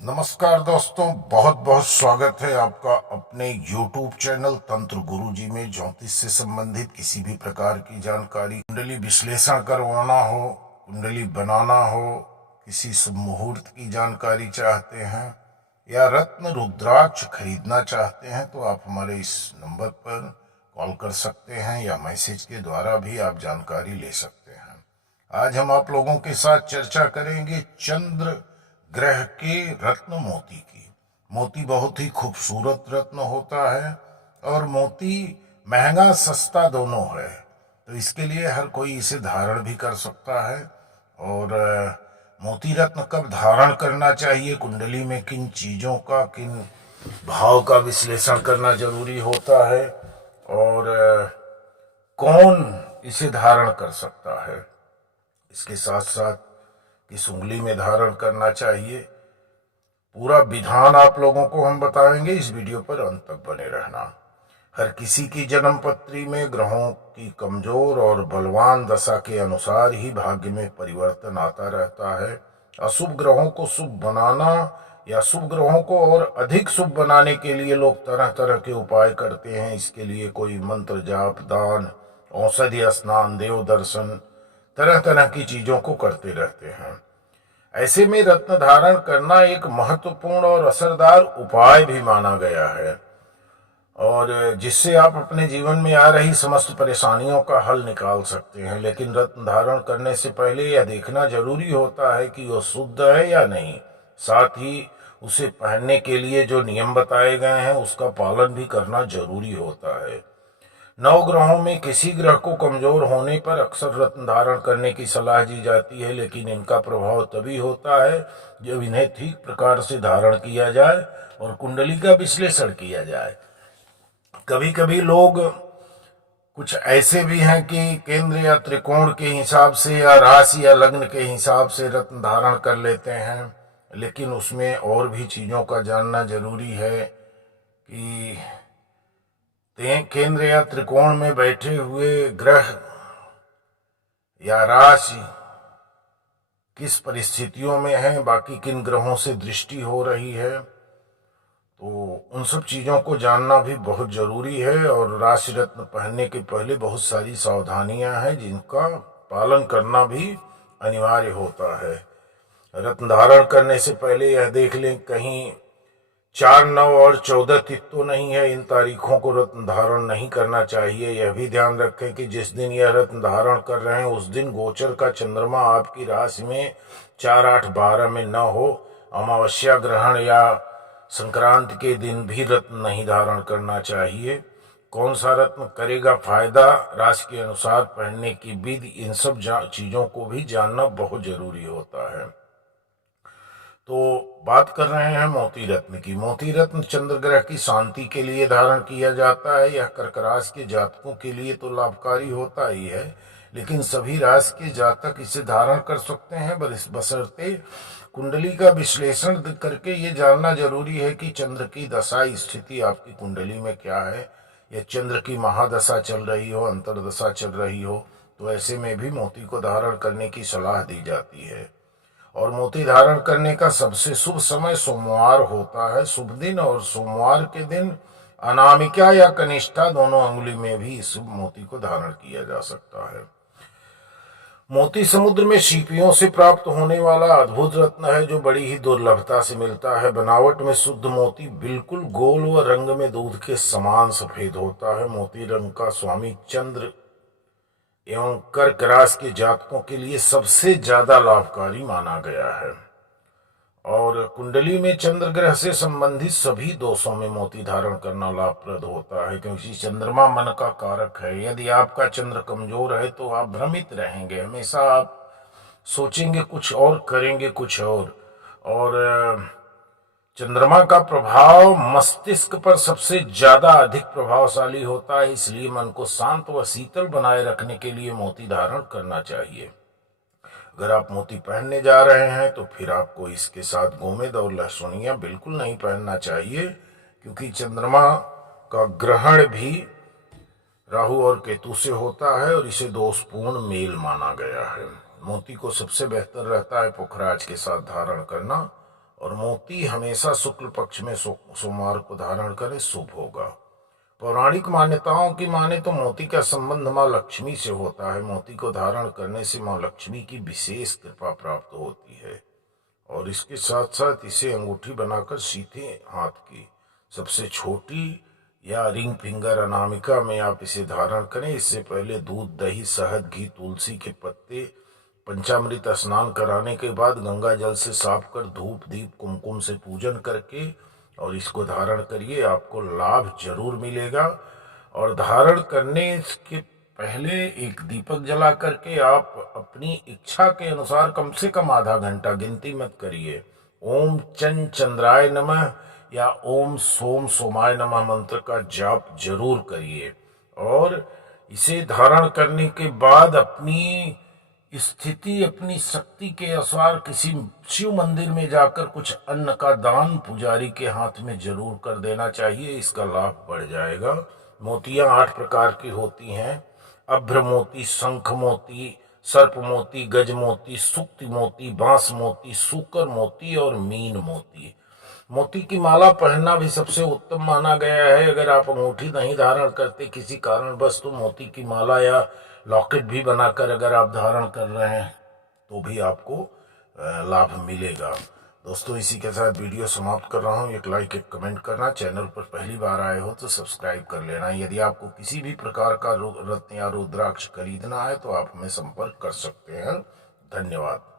नमस्कार दोस्तों, बहुत बहुत स्वागत है आपका अपने YouTube चैनल तंत्र गुरुजी में। ज्योतिष से संबंधित किसी भी प्रकार की जानकारी, कुंडली विश्लेषण करवाना हो, कुंडली बनाना हो, किसी शुभ मुहूर्त की जानकारी चाहते हैं या रत्न रुद्राक्ष खरीदना चाहते हैं तो आप हमारे इस नंबर पर कॉल कर सकते हैं या मैसेज के द्वारा भी आप जानकारी ले सकते हैं। आज हम आप लोगों के साथ चर्चा करेंगे चंद्र ग्रह के रत्न मोती की। मोती बहुत ही खूबसूरत रत्न होता है और मोती महंगा सस्ता दोनों है, तो इसके लिए हर कोई इसे धारण भी कर सकता है। और मोती रत्न कब धारण करना चाहिए, कुंडली में किन चीज़ों का, किन भाव का विश्लेषण करना जरूरी होता है और कौन इसे धारण कर सकता है, इसके साथ साथ किस उंगली में धारण करना चाहिए, पूरा विधान आप लोगों को हम बताएंगे। इस वीडियो पर अंत तक बने रहना। हर किसी की जन्म पत्री में ग्रहों की कमजोर और बलवान दशा के अनुसार ही भाग्य में परिवर्तन आता रहता है। अशुभ ग्रहों को शुभ बनाना या शुभ ग्रहों को और अधिक शुभ बनाने के लिए लोग तरह तरह के उपाय करते हैं। इसके लिए कोई मंत्र जाप, दान, औषधि स्नान, देव दर्शन, तरह तरह की चीजों को करते रहते हैं। ऐसे में रत्न धारण करना एक महत्वपूर्ण और असरदार उपाय भी माना गया है और जिससे आप अपने जीवन में आ रही समस्त परेशानियों का हल निकाल सकते हैं। लेकिन रत्न धारण करने से पहले यह देखना जरूरी होता है कि वह शुद्ध है या नहीं। साथ ही उसे पहनने के लिए जो नियम बताए गए हैं उसका पालन भी करना जरूरी होता है। नवग्रहों में किसी ग्रह को कमजोर होने पर अक्सर रत्न धारण करने की सलाह दी जाती है, लेकिन इनका प्रभाव तभी होता है जब इन्हें ठीक प्रकार से धारण किया जाए और कुंडली का विश्लेषण किया जाए। कभी कभी लोग कुछ ऐसे भी हैं कि केंद्र या त्रिकोण के हिसाब से या राशि या लग्न के हिसाब से रत्न धारण कर लेते हैं, लेकिन उसमें और भी चीज़ों का जानना जरूरी है कि केंद्र या त्रिकोण में बैठे हुए ग्रह या राशि किस परिस्थितियों में है, बाकी किन ग्रहों से दृष्टि हो रही है, तो उन सब चीज़ों को जानना भी बहुत जरूरी है। और राशि रत्न पहनने के पहले बहुत सारी सावधानियां हैं जिनका पालन करना भी अनिवार्य होता है। रत्न धारण करने से पहले यह देख लें कहीं 4, 9 और 14 तिथि तो नहीं है। इन तारीखों को रत्न धारण नहीं करना चाहिए। यह भी ध्यान रखें कि जिस दिन यह रत्न धारण कर रहे हैं उस दिन गोचर का चंद्रमा आपकी राशि में 4, 8, 12 में न हो। अमावस्या, ग्रहण या संक्रांति के दिन भी रत्न नहीं धारण करना चाहिए। कौन सा रत्न करेगा फायदा, राशि के अनुसार पहनने की विधि, इन सब चीजों को भी जानना बहुत जरूरी होता है। तो बात कर रहे हैं मोती रत्न की। मोती रत्न चंद्र ग्रह की शांति के लिए धारण किया जाता है। यह कर्क राशि के जातकों के लिए तो लाभकारी होता ही है, लेकिन सभी राशि के जातक इसे धारण कर सकते हैं, बशर्ते कुंडली का विश्लेषण करके ये जानना जरूरी है कि चंद्र की दशा स्थिति आपकी कुंडली में क्या है। या चंद्र की महादशा चल रही हो, अंतरदशा चल रही हो, तो ऐसे में भी मोती को धारण करने की सलाह दी जाती है। और मोती धारण करने का सबसे शुभ समय सोमवार होता है, शुभ दिन। और सोमवार के दिन अनामिका या कनिष्ठा दोनों अंगुली में भी इस मोती को धारण किया जा सकता है। मोती समुद्र में सीपियों से प्राप्त होने वाला अद्भुत रत्न है जो बड़ी ही दुर्लभता से मिलता है। बनावट में शुद्ध मोती बिल्कुल गोल व रंग में दूध के समान सफेद होता है। मोती रंग का स्वामी चंद्र एवं कर्क राशि के जातकों के लिए सबसे ज्यादा लाभकारी माना गया है। और कुंडली में चंद्र ग्रह से संबंधित सभी दोषों में मोती धारण करना लाभप्रद होता है, क्योंकि चंद्रमा मन का कारक है। यदि आपका चंद्र कमजोर है तो आप भ्रमित रहेंगे, हमेशा आप सोचेंगे कुछ और, करेंगे कुछ और चंद्रमा का प्रभाव मस्तिष्क पर सबसे ज्यादा अधिक प्रभावशाली होता है। इसलिए मन को शांत व शीतल बनाए रखने के लिए मोती धारण करना चाहिए। अगर आप मोती पहनने जा रहे हैं तो फिर आपको इसके साथ गोमेद और लहसुनिया बिल्कुल नहीं पहनना चाहिए, क्योंकि चंद्रमा का ग्रहण भी राहु और केतु से होता है और इसे दोषपूर्ण मेल माना गया है। मोती को सबसे बेहतर रहता है पुखराज के साथ धारण करना, और मोती हमेशा शुक्ल पक्ष में सोमवार को धारण करें, शुभ होगा। पौराणिक मान्यताओं की माने तो मोती का संबंध माँ लक्ष्मी से होता है। मोती को धारण करने से माँ लक्ष्मी की विशेष कृपा प्राप्त होती है। और इसके साथ साथ इसे अंगूठी बनाकर सीधे हाथ की सबसे छोटी या रिंग फिंगर अनामिका में आप इसे धारण करें। इससे पहले दूध, दही, शहद, घी, तुलसी के पत्ते, पंचामृत स्नान कराने के बाद गंगा जल से साफ कर धूप, दीप, कुमकुम से पूजन करके और इसको धारण करिए, आपको लाभ जरूर मिलेगा। और धारण करने के पहले एक दीपक जला करके आप अपनी इच्छा के अनुसार कम से कम आधा घंटा, गिनती मत करिए, ओम चं चंद्राय नमः या ओम सोम सोमाय नमः मंत्र का जाप जरूर करिए। और इसे धारण करने के बाद अपनी स्थिति, अपनी शक्ति के अनुसार किसी शिव मंदिर में जाकर कुछ अन्न का दान पुजारी के हाथ में जरूर कर देना चाहिए, इसका लाभ बढ़ जाएगा। मोतियां 8 प्रकार की होती हैं। अभ्र मोती, शंख मोती, सर्प मोती, गज मोती, सुक्ति मोती, बांस मोती, सूकर मोती और मीन मोती। मोती की माला पहनना भी सबसे उत्तम माना गया है। अगर आप अंगूठी नहीं धारण करते किसी कारणवश, तो मोती की माला या लॉकेट भी बनाकर अगर आप धारण कर रहे हैं तो भी आपको लाभ मिलेगा। दोस्तों, इसी के साथ वीडियो समाप्त कर रहा हूँ। एक लाइक, एक कमेंट करना, चैनल पर पहली बार आए हो तो सब्सक्राइब कर लेना। यदि आपको किसी भी प्रकार का रत्न या रुद्राक्ष खरीदना है तो आप हमें संपर्क कर सकते हैं। धन्यवाद।